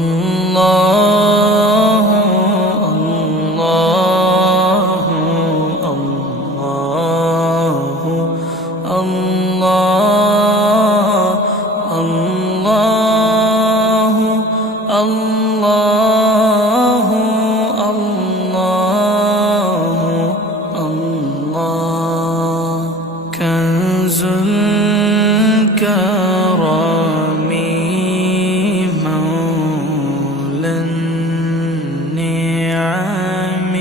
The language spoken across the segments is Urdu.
الله الله الله الله الله الله الله الله كنز الكرم مولى النعم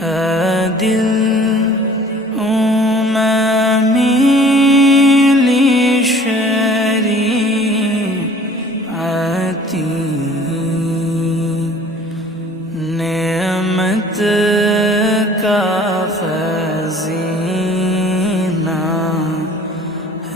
هادي الأمم لشريعتي نعمتك خزينة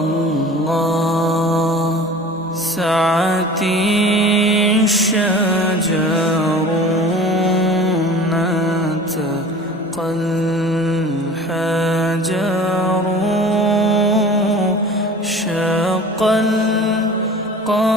الله سعتي الشجر نتقى الحجر شق القمر